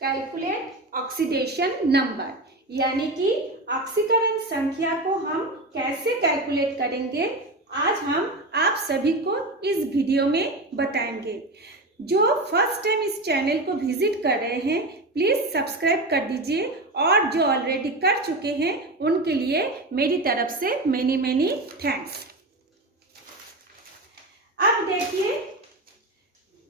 Calculate oxidation number, यानी कि ऑक्सीकरण संख्या को हम कैसे कैलकुलेट करेंगे, आज हम आप सभी को इस वीडियो में बताएंगे। जो फर्स्ट टाइम इस चैनल को विजिट कर रहे हैं प्लीज सब्सक्राइब कर दीजिए, और जो ऑलरेडी कर चुके हैं उनके लिए मेरी तरफ से मेनी थैंक्स। अब देखिए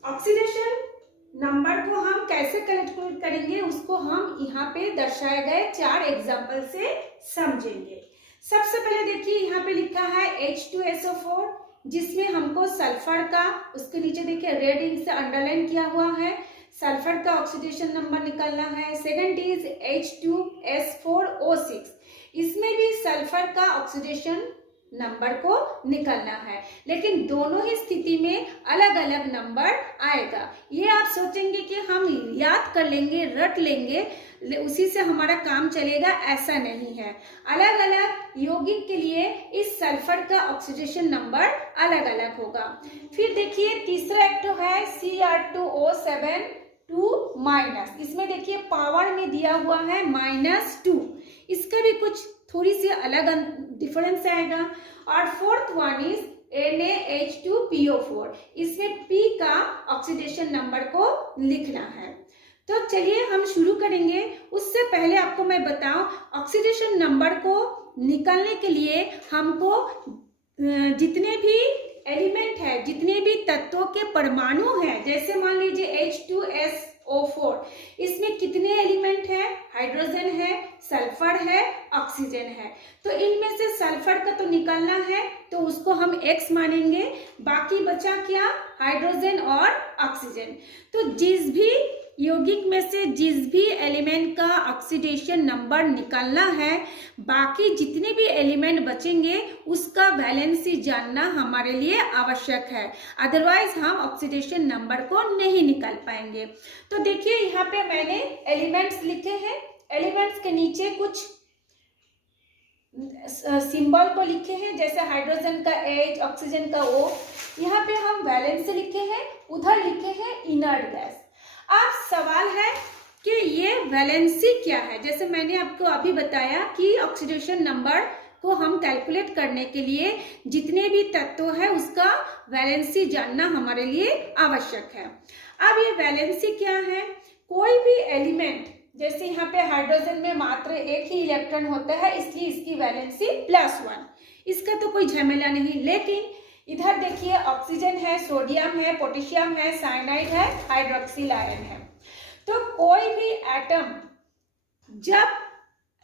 ऑक्सीडेशन नंबर को हम कैसे कैलकुलेट करेंगे, उसको हम यहाँ पे दर्शाए गए 4 एग्जाम्पल से समझेंगे। सबसे पहले देखिए यहाँ पे लिखा है H2SO4, जिसमें हमको सल्फर का, उसके नीचे देखिए रेड इंक से अंडरलाइन किया हुआ है, सल्फर का ऑक्सीडेशन नंबर निकालना है। सेकंड इज H2S4O6, इसमें भी सल्फर का ऑक्सीडेशन नंबर को निकालना है, लेकिन दोनों ही स्थिति में अलग अलग नंबर आएगा। ये आप सोचेंगे कि हम याद कर लेंगे, रट लेंगे, उसी से हमारा काम चलेगा, ऐसा नहीं है। अलग अलग यौगिक के लिए इस सल्फर का ऑक्सीडेशन नंबर अलग अलग होगा। फिर देखिए तीसरा एक तो है Cr2O7 2-, इसमें देखिए पावर में दिया हुआ है -2, इसका भी कुछ थोड़ी सी अलग डिफरेंस आएगा। और फोर्थ वन इज NaH2PO4, इसमें P का ऑक्सीडेशन नंबर को लिखना है। तो चलिए हम शुरू करेंगे। उससे पहले आपको मैं बताऊं, ऑक्सीडेशन नंबर को निकालने के लिए हमको जितने भी एलिमेंट है, जितने भी तत्वों के परमाणु हैं, जैसे मान लीजिए H2SO4, इसमें कितने एलिमेंट है, हाइड्रोजन है, सल्फर है, ऑक्सीजन है। तो इनमें से सल्फर का तो निकालना है, तो उसको हम X मानेंगे। बाकी बचा क्या, हाइड्रोजन और ऑक्सीजन। तो जिस भी यौगिक में से जिस भी एलिमेंट का ऑक्सीडेशन नंबर निकालना है, बाकी जितने भी एलिमेंट बचेंगे उसका वैलेंसी जानना हमारे लिए आवश्यक है, अदरवाइज हम ऑक्सीडेशन नंबर को नहीं निकाल पाएंगे। तो देखिए यहाँ पे मैंने एलिमेंट्स लिखे हैं, एलिमेंट्स के नीचे कुछ सिंबल को लिखे हैं, जैसे हाइड्रोजन का H, ऑक्सीजन का O। यहाँ पे हम वैलेंसी लिखे हैं, उधर लिखे हैं इनर्ट गैस। अब सवाल है कि ये वैलेंसी क्या है। जैसे मैंने आपको अभी बताया कि ऑक्सीडेशन नंबर को हम कैलकुलेट करने के लिए जितने भी तत्व है उसका वैलेंसी जानना हमारे लिए आवश्यक है। अब ये वैलेंसी क्या है, कोई भी एलिमेंट, जैसे यहाँ पे हाइड्रोजन में मात्र एक ही इलेक्ट्रॉन होता है, इसलिए इसकी वैलेंसी +1, इसका तो कोई झमेला नहीं। लेकिन इधर देखिए ऑक्सीजन है, सोडियम है, पोटेशियम है, साइनाइड है, हाइड्रोक्सिल आयन है। तो कोई भी एटम जब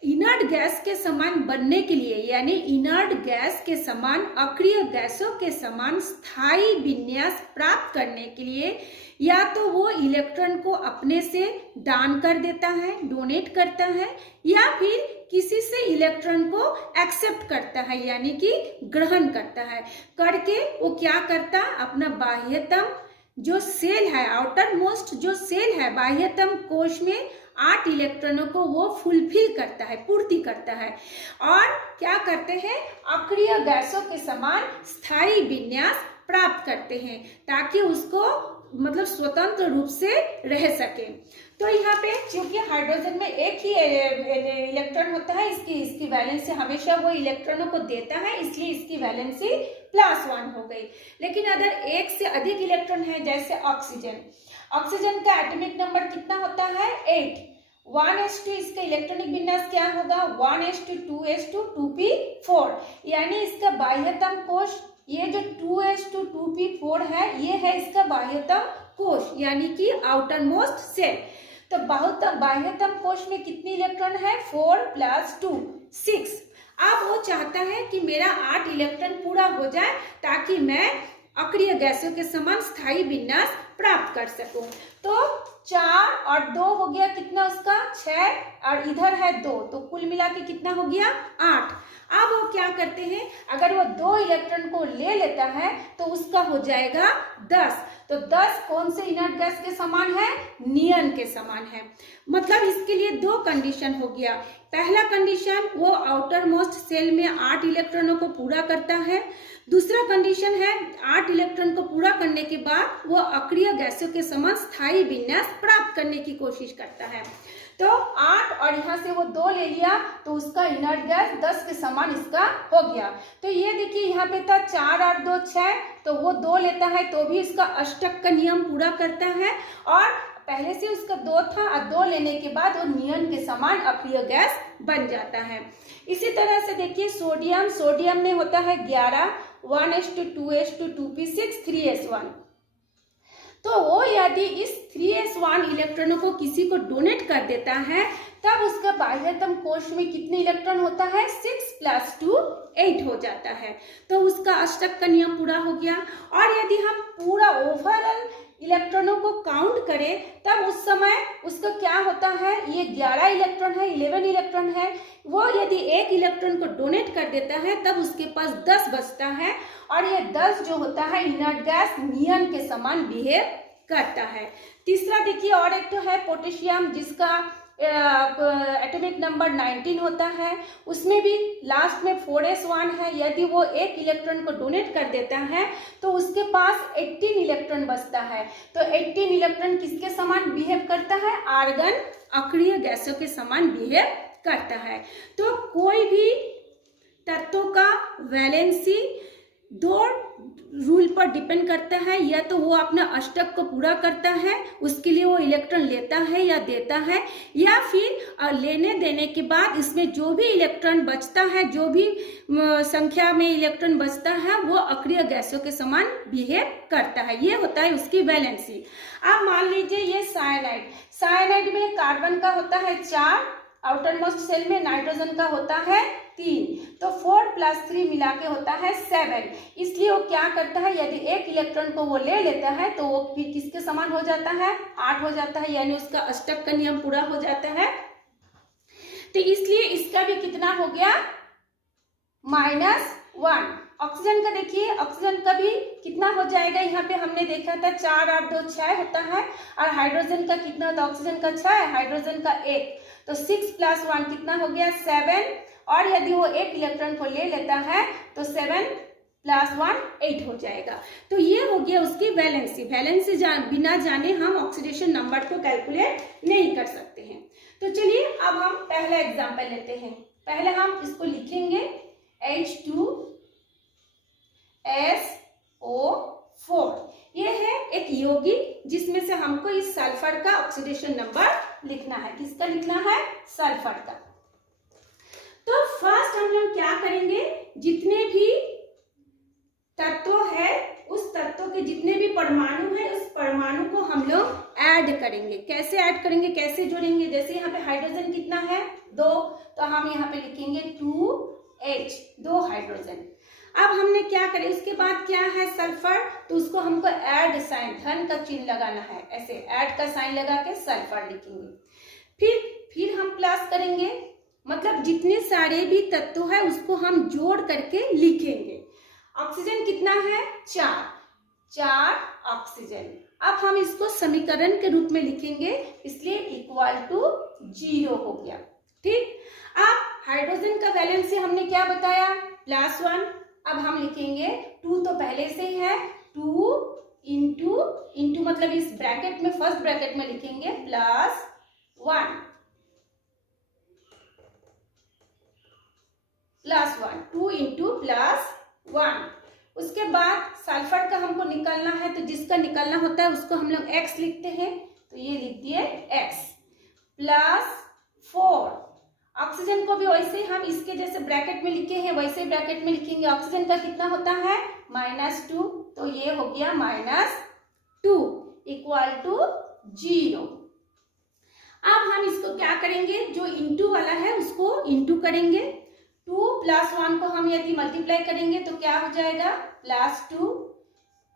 इनर्ट गैस के समान बनने के लिए, यानी इनर्ट गैस के समान अक्रिय गैसों के समान स्थायी विन्यास प्राप्त करने के लिए, या तो वो इलेक्ट्रॉन को अपने से दान कर देता है, डोनेट करता है, या फिर किसी से इलेक्ट्रॉन को एक्सेप्ट करता है, यानी कि ग्रहण करता है। करके वो क्या करता है, अपना बाह्यतम जो सेल है, आउटर मोस्ट जो सेल है बाह्यतम कोश में 8 इलेक्ट्रॉनों को वो फुलफिल करता है, पूर्ति करता है, और क्या करते हैं, अक्रिय गैसों के समान स्थायी विन्यास प्राप्त करते हैं, ताकि उसको मतलब स्वतंत्र रूप से रह सके। तो यहाँ पे क्योंकि हाइड्रोजन में एक ही इलेक्ट्रॉन होता है, इसकी वैलेंसी हमेशा वो इलेक्ट्रॉनों को देता है, इसलिए इसकी वैलेंसी +1 हो गई। लेकिन अगर एक से अधिक इलेक्ट्रॉन है, जैसे ऑक्सीजन, ऑक्सीजन का एटॉमिक नंबर कितना होता है, 8। 1s2, इसका इलेक्ट्रॉनिक विन्यास क्या होगा, 1s2 2s2 2p4, यानी इसका बाह्यतम कोश, ये जो 2s2 2p4 है, ये है इसका बाह्यतम कोश, यानी कि आउटर मोस्ट सेल। तो बाह्यतम कोश में कितनी इलेक्ट्रॉन है, 4 + 2 6। अब वो चाहता है कि मेरा 8 इलेक्ट्रॉन पूरा हो जाए, ताकि मैं अक्रिय गैसों के समान स्थायी विन्यास प्राप्त कर सकूं। तो 4 और 2 हो गया कितना, उसका 6, और इधर है 2, तो कुल मिला के कितना हो गया, 8। अब वो क्या करते हैं, अगर वो 2 इलेक्ट्रॉन को ले लेता है तो उसका हो जाएगा 10। तो 10 कौन से इनर्ट गैस के समान है, नियन के समान है। मतलब इसके लिए 2 कंडीशन हो गया, पहला कंडीशन वो आउटर मोस्ट सेल में 8 इलेक्ट्रॉनों को पूरा करता है। दूसरा कंडीशन है 8 इलेक्ट्रॉन को पूरा करने के बाद वो अक्रिय गैसों के समान स्थायी विन्यास प्राप्त करने की कोशिश करता है। तो 8 और यहाँ से वो 2 ले लिया तो उसका इनर्ट गैस 10 के समान इसका हो गया। तो ये देखिए यहाँ पे था 4 और 2 6, तो वो 2 लेता है तो भी इसका अष्टक का नियम पूरा करता है, और पहले से उसका 2 था और 2 लेने के बाद वो नियन के समान अक्रिय गैस बन जाता है। इसी तरह से देखिए सोडियम में होता है 11 1s2 2p6 3s1। तो वो यदि इस 3s1 इलेक्ट्रॉनों को किसी को डोनेट कर देता है तब उसका बाह्यतम कोश में कितने इलेक्ट्रॉन होता है 6 + 2 8 हो जाता है। तो उसका अष्टक का नियम पूरा हो गया। और यदि हम पूरा ओवरऑल इलेक्ट्रॉनों को काउंट करें तब उस समय उसका क्या होता है, ये 11 इलेक्ट्रॉन है, 11 इलेक्ट्रॉन है, वो यदि एक इलेक्ट्रॉन को डोनेट कर देता है तब उसके पास 10 बचता है, और ये 10 जो होता है इनर्ट गैस नियन के समान बिहेव करता है। तीसरा देखिए और एक तो है पोटेशियम जिसका एटॉमिक नंबर 19 होता है, उसमें भी लास्ट में 4s1 है। यदि वो एक इलेक्ट्रॉन को डोनेट कर देता है तो उसके पास 18 इलेक्ट्रॉन बचता है। तो 18 इलेक्ट्रॉन किसके समान बिहेव करता है, आर्गन अक्रिय गैसों के समान बिहेव करता है। तो कोई भी तत्वों का वैलेंसी 2 रूल पर डिपेंड करता है, या तो वो अपना अष्टक को पूरा करता है, उसके लिए वो इलेक्ट्रॉन लेता है या देता है, या फिर लेने देने के बाद इसमें जो भी इलेक्ट्रॉन बचता है, जो भी संख्या में इलेक्ट्रॉन बचता है वो अक्रिय गैसों के समान बिहेव करता है। ये होता है उसकी वैलेंसी। अब मान लीजिए ये साइनाइड में कार्बन का होता है 4, आउटर मोस्ट सेल में नाइट्रोजन का होता है 3, तो 4 + 3 मिला के होता है 7। इसलिए वो क्या करता है, यदि एक इलेक्ट्रॉन को वो ले लेता है तो वो फिर किसके समान हो जाता है, 8 हो जाता है, यानी उसका अष्टक का नियम पूरा हो जाता है। तो इसलिए इसका भी कितना हो गया, -1। ऑक्सीजन का देखिए, ऑक्सीजन का भी कितना हो जाएगा, यहाँ पे हमने देखा था 4 और 2 6 होता है, और हाइड्रोजन का कितना होता है, ऑक्सीजन का 6, हाइड्रोजन का 1, तो 6 + 1 कितना हो गया 7, और यदि वो एक इलेक्ट्रॉन को ले लेता है तो 7 + 1 8 हो जाएगा। तो ये हो गया उसकी वैलेंसी। बिना जाने हम ऑक्सीडेशन नंबर को कैलकुलेट नहीं कर सकते हैं। तो चलिए अब हम पहला एग्जाम्पल लेते हैं। पहले हम इसको लिखेंगे H2SO4। ये है एक यौगिक जिसमें से हमको इस सल्फर का ऑक्सीडेशन नंबर लिखना है। किसका लिखना है, सल्फर का। तो फर्स्ट हम लोग क्या करेंगे, जितने भी तत्व है उस तत्व के जितने भी परमाणु है उस परमाणु को हम लोग ऐड करेंगे। कैसे ऐड करेंगे, कैसे जोड़ेंगे, जैसे यहाँ पे हाइड्रोजन कितना है 2, तो हम यहाँ पे लिखेंगे 2H 2 हाइड्रोजन। अब हमने क्या करें, उसके बाद क्या है सल्फर, तो उसको हमको ऐड साइन धन का चिन्ह लगाना है, ऐसे ऐड का साइन लगा के सल्फर लिखेंगे। फिर हम प्लस करेंगे, मतलब जितने सारे भी तत्व है उसको हम जोड़ करके लिखेंगे। ऑक्सीजन कितना है 4 ऑक्सीजन। अब हम इसको समीकरण के रूप में लिखेंगे, इसलिए =0 हो गया। ठीक, अब हाइड्रोजन का वैलेंसी हमने क्या बताया, +1। अब हम लिखेंगे 2 तो पहले से ही है, 2 इंटू मतलब इस ब्रैकेट में फर्स्ट ब्रैकेट में लिखेंगे +1 2 इंटू +1। उसके बाद सल्फर का हमको निकालना है, तो जिसका निकालना होता है उसको हम लोग x लिखते हैं, तो ये लिख दिए x +4। ऑक्सीजन को भी वैसे हम इसके जैसे ब्रैकेट में लिखे हैं वैसे ब्रैकेट में लिखेंगे। ऑक्सीजन का कितना होता है -2, तो ये हो गया -2 =0। अब हम इसको क्या करेंगे, जो इंटू वाला है उसको इंटू करेंगे। 2 + 1 को हम यदि मल्टीप्लाई करेंगे तो क्या हो जाएगा +2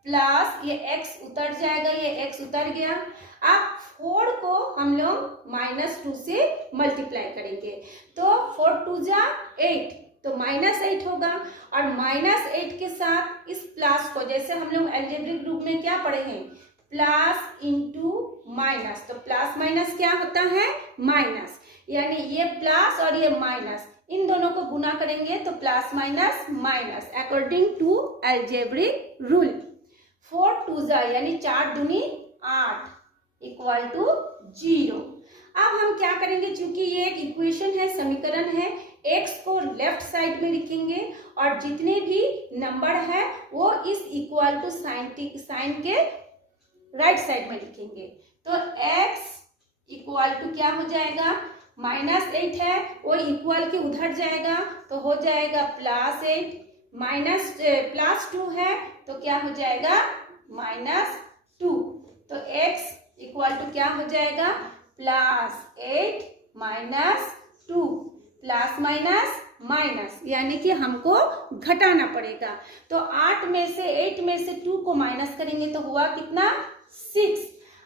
प्लस ये x उतर जाएगा, ये x उतर गया। अब 4 को हम लोग -2 से मल्टीप्लाई करेंगे, तो 4 × 2 = 8, तो -8 होगा। और -8 के साथ इस प्लस को, जैसे हम लोग अलजेब्रिक ग्रुप में क्या पढ़े हैं, प्लस इंटू माइनस, तो प्लस माइनस क्या होता है माइनस, यानी ये प्लस और ये माइनस, इन दोनों को गुना करेंगे तो plus minus minus according to algebraic rule. 4 2 यानी 4 दूनी 8 इक्वल टू 0। अब हम क्या करेंगे, चूंकि ये एक इक्वेशन है, समीकरण है, x को लेफ्ट साइड में लिखेंगे और जितने भी नंबर है वो इस इक्वल टू साइन के राइट साइड में लिखेंगे। तो x इक्वल टू क्या हो जाएगा, -8 है वो इक्वल के उधर जाएगा तो हो जाएगा +8, माइनस +2 है तो क्या हो जाएगा -2। तो x इक्वल टू क्या हो जाएगा +8 -2, प्लस माइनस माइनस, यानी कि हमको घटाना पड़ेगा। तो 8 में से 8 में से 2 को माइनस करेंगे तो हुआ कितना 6।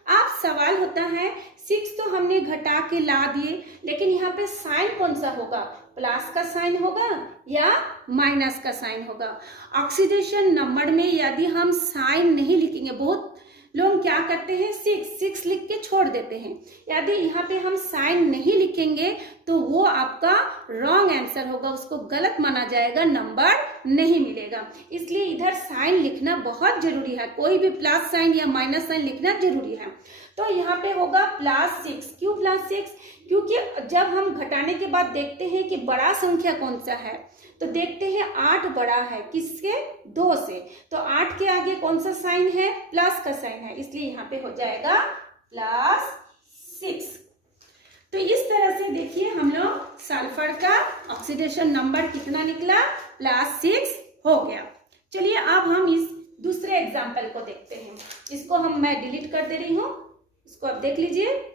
अब सवाल होता है 6 तो हमने घटा के ला दिए, लेकिन यहाँ पे साइन कौन सा होगा, प्लस का साइन होगा या माइनस का साइन होगा। ऑक्सीडेशन नंबर में यदि हम साइन नहीं लिखेंगे, बहुत लोग क्या करते हैं 6 लिख के छोड़ देते हैं, यदि यहाँ पे हम साइन नहीं लिखेंगे तो वो आपका रॉन्ग आंसर होगा, उसको गलत माना जाएगा, नंबर नहीं मिलेगा। इसलिए इधर साइन लिखना बहुत जरूरी है, कोई भी प्लस साइन या माइनस साइन लिखना जरूरी है। तो यहाँ पे होगा +6। क्यों +6, क्योंकि जब हम घटाने के बाद देखते हैं कि बड़ा संख्या कौन सा है, तो देखते हैं 8 बड़ा है किसके, 2 से, तो 8 के आगे कौन सा साइन है, प्लस का साइन है, इसलिए यहाँ पे हो जाएगा +6। तो इस तरह से देखिए हम लोग सल्फर का ऑक्सीडेशन नंबर कितना निकला, +6 हो गया। चलिए अब हम इस दूसरे एग्जाम्पल को देखते हैं। इसको मैं डिलीट कर दे रही हूँ, इसको आप देख लीजिए।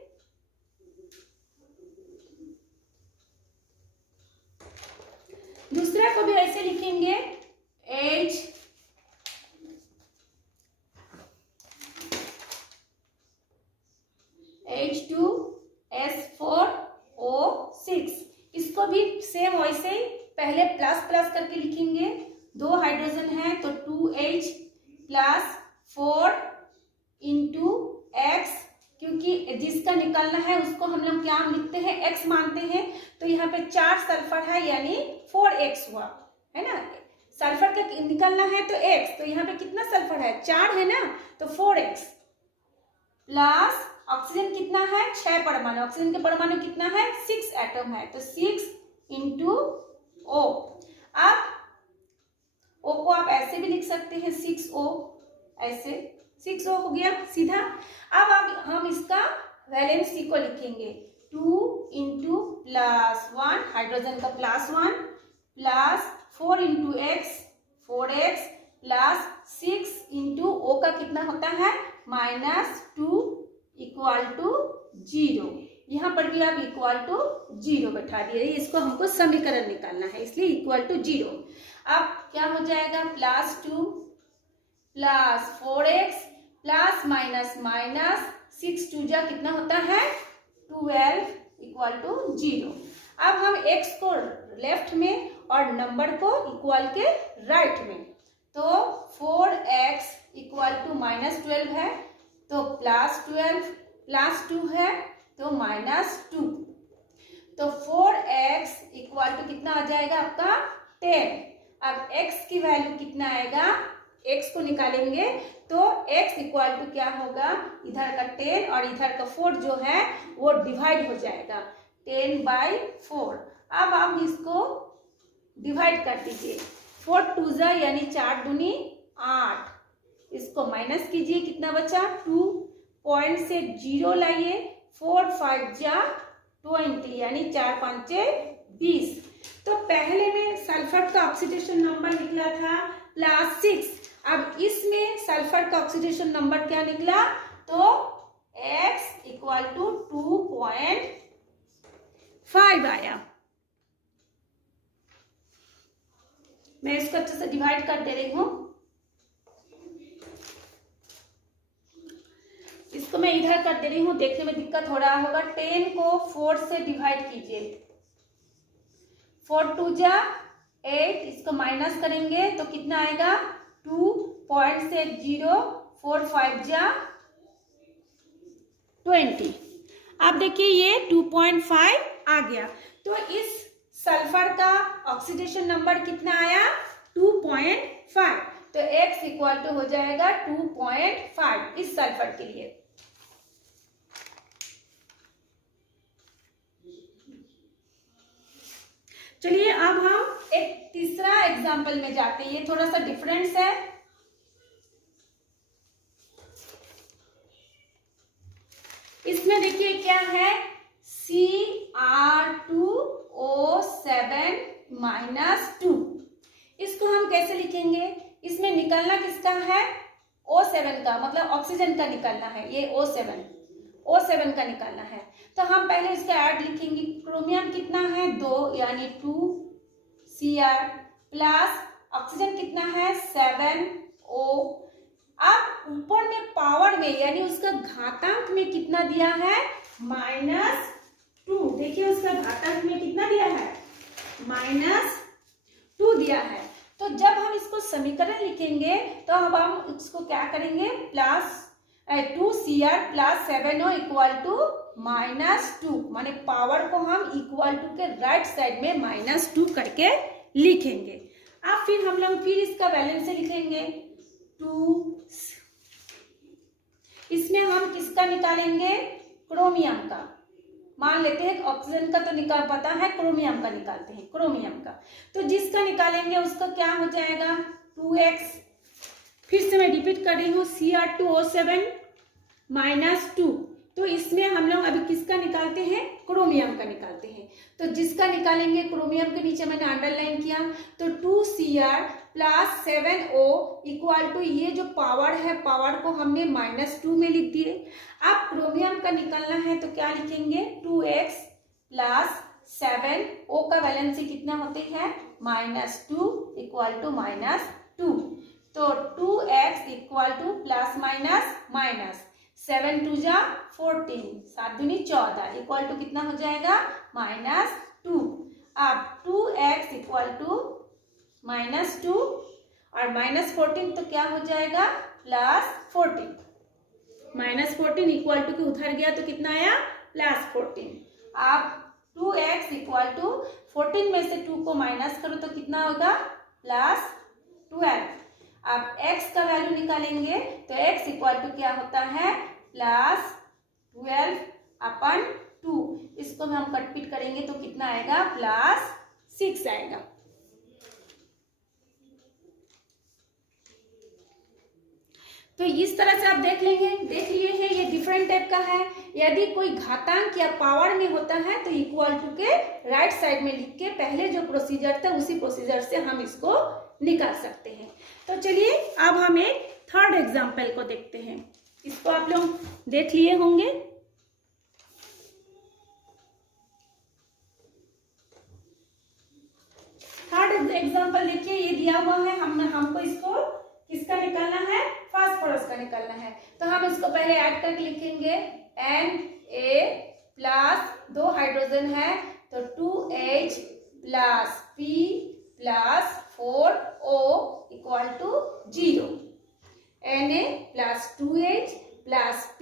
दूसरा को भी ऐसे लिखेंगे H2S4O6, इसको भी सेम वैसे ही पहले प्लस प्लस करके लिखेंगे, 2 हाइड्रोजन है तो 2H + 4 × X, क्योंकि जिसका निकलना है उसको हम लोग क्या लिखते हैं, x मानते हैं, तो यहाँ पे 4 सल्फर है यानी 4x हुआ है ना, सल्फर का निकलना है तो x, तो यहाँ पे कितना सल्फर है 4 है ना, तो 4x प्लस ऑक्सीजन कितना है 6 परमाणु, ऑक्सीजन के परमाणु कितना है 6 एटम है, तो 6 × O। अब O को आप ऐसे भी लिख सकते हैं 6O, ऐसे 6O हो गया सीधा। अब हम इसका वैलेंसी को लिखेंगे 2 × +1, हाइड्रोजन का +1 plus 4 × x 4x plus 6 × O का कितना होता है -2 इक्वल टू 0। यहाँ पर भी आप इक्वल टू 0 बैठा दिए, इसको हमको समीकरण निकालना है इसलिए इक्वल टू 0। अब क्या हो जाएगा +2 plus 4x plus minus minus 6 2 जा कितना होता है 12 इक्वल टू 0। अब हम x को लेफ्ट में और नंबर को इक्वल के राइट में, तो 4x इक्वल टू -12 है तो +12 प्लस 2 है तो -2, तो 4x इक्वल टू कितना आ जाएगा आपका 10। अब x की वैल्यू कितना आएगा, x को निकालेंगे तो x इक्वल टू क्या होगा, इधर का 10 और इधर का 4 जो है वो डिवाइड हो जाएगा 10/4। अब आप इसको डिवाइड कर दीजिए, 4 2 जा यानी 4 दूनी 8, इसको माइनस कीजिए कितना बचा 2 पॉइंट से 0 लाइए, 4 5 जा 20 यानी 4 5 20। तो पहले में सल्फर का ऑक्सीडेशन नंबर निकला था +6, अब इसमें सल्फर का ऑक्सीडेशन नंबर क्या निकला, तो x इक्वल टू 2.5 आया। मैं इसको अच्छे से डिवाइड कर दे रही हूं, इसको मैं इधर कर दे रही हूं, देखने में दिक्कत हो रहा होगा। 10 को 4 से डिवाइड कीजिए, 4 2 जा 8, इसको माइनस करेंगे तो कितना आएगा 2 पॉइंट से 0 4 5 जा 20। अब देखिए ये 2.5 आ गया। तो इस सल्फर का ऑक्सीडेशन नंबर कितना आया? 2.5। तो X इक्वल टू हो जाएगा 2.5 इस सल्फर के लिए। चलिए अब हम एक तीसरा एग्जाम्पल में जाते हैं। ये थोड़ा सा डिफरेंस है। इसमें देखिए क्या है, Cr2O7-2। इसको हम कैसे लिखेंगे? इसमें निकलना किसका है? O7 का, मतलब ऑक्सीजन का निकलना है। ये O7 का निकालना है। तो हम पहले इसका ऐड लिखेंगे। क्रोमियम कितना है? 2 यानी 2Cr प्लस ऑक्सीजन कितना है? 7O। अब ऊपर में पावर में यानी उसका घातांक में कितना दिया है? -2। देखिए उसका घातांक में कितना दिया है? -2 दिया है। तो जब हम इसको समीकरण लिखेंगे तो अब हम इसको क्या करेंगे? Plus 2Cr plus 7O equal to -2, माने पावर को हम इक्वल टू के राइट साइड में -2 करके लिखेंगे। अब फिर हम लोग फिर इसका वैलेंस से लिखेंगे 2। इसमें हम किसका निकालेंगे? क्रोमियम का। मान लेते हैं ऑक्सीजन का तो निकाल पता है, क्रोमियम का निकालते हैं। क्रोमियम का तो जिसका निकालेंगे उसका क्या हो जाएगा? 2x। फिर से मैं रिपीट कर रही हूँ, Cr2O7-2। तो इसमें हम लोग अभी किसका निकालते हैं? क्रोमियम का निकालते हैं। तो जिसका निकालेंगे क्रोमियम के नीचे मैंने अंडरलाइन किया। तो 2Cr plus 7O equal to ये जो पावर है, पावर को हमने -2 में लिख दिए। अब क्रोमियम का निकालना है तो क्या लिखेंगे? 2x प्लस 7O का वैलेंसी कितना होते हैं? -2 इक्वल टू -2। तो 2x equal two plus minus 7 2 जा 14, 7 दूनी 14 इक्वल टू कितना हो जाएगा? -2। अब 2x इक्वल टू -2 और -14 तो क्या हो जाएगा? +14। -14 इक्वल टू उधर गया तो कितना आया? +14। अब 2x इक्वल टू 14 में से 2 को माइनस करो तो कितना होगा? +12। अब x का वैल्यू निकालेंगे तो x इक्वल टू क्या होता है? +12/2। इसको हम कटपीट करेंगे तो कितना आएगा? +6 आएगा। तो इस तरह से आप देख लिए हैं ये डिफरेंट टाइप का है। यदि कोई घातांक या पावर में होता है तो इक्वल टू के राइट साइड में लिख के पहले जो प्रोसीजर था उसी प्रोसीजर से हम इसको निकाल सकते हैं। तो चलिए अब हम एक थर्ड एग्जाम्पल को देखते हैं। इसको आप लोग देख लिए होंगे। थर्ड एग्जाम्पल देखिए, ये दिया हुआ है। हमको इसको किसका निकालना है? फास्फोरस का निकालना है। तो हम इसको पहले ऐड करके लिखेंगे Na प्लस 2 हाइड्रोजन है तो 2H plus P plus 4O equal to 0। Na plus 2H plus P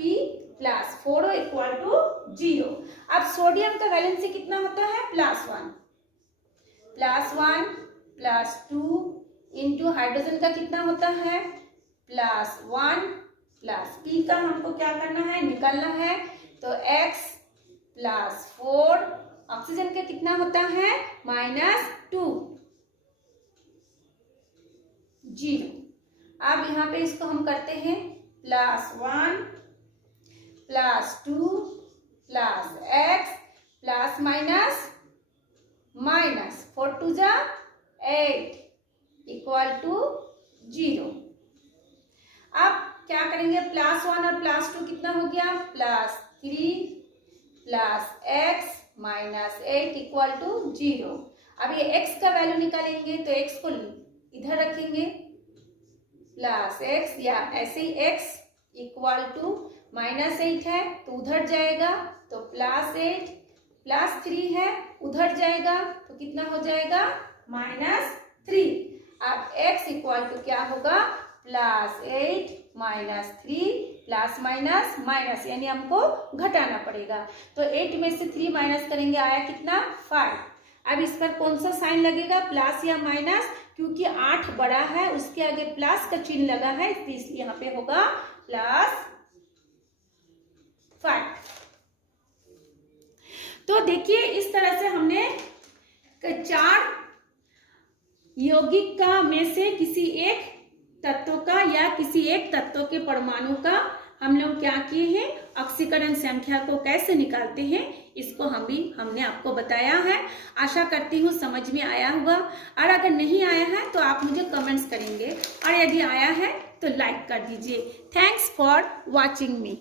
plus 4O equal to 0। अब सोडियम का वैलेंसी कितना होता है? +1 प्लस 2 इंटू हाइड्रोजन का कितना होता है? +1 प्लस P का हमको क्या करना है? निकालना है। तो X प्लस 4 ऑक्सीजन का कितना होता है? -2 0। अब यहाँ पे इसको हम करते हैं +1 plus 2 plus X plus minus 4 2 जा 8 इक्वल टू 0। अब क्या करेंगे? +1 और +2 कितना हो गया? +3 plus x minus 8 equal to 0। अब ये x का वैल्यू निकालेंगे तो x को इधर रखेंगे +x, या ऐसे ही x इक्वल टू -8 है तो उधर जाएगा तो +8 +3 है उधर जाएगा तो कितना हो जाएगा? -3। अब x इक्वल टू क्या होगा? +8 -3 प्लस माइनस माइनस, यानी हमको घटाना पड़ेगा। तो 8 में से 3 माइनस करेंगे, आया कितना 5। अब इस पर कौन सा साइन लगेगा, प्लस या माइनस, क्योंकि 8 बड़ा है उसके आगे प्लस का चिन्ह लगा है, इसलिए यहाँ पे होगा +5। तो देखिए इस तरह से हमने 4 यौगिक का में से किसी एक तत्व का या किसी एक तत्व के परमाणु का हम लोग क्या किए हैं, ऑक्सीकरण संख्या को कैसे निकालते हैं, इसको हमने आपको बताया है। आशा करती हूँ समझ में आया होगा, और अगर नहीं आया है तो आप मुझे कमेंट्स करेंगे, और यदि आया है तो लाइक कर दीजिए। Thanks for watching me.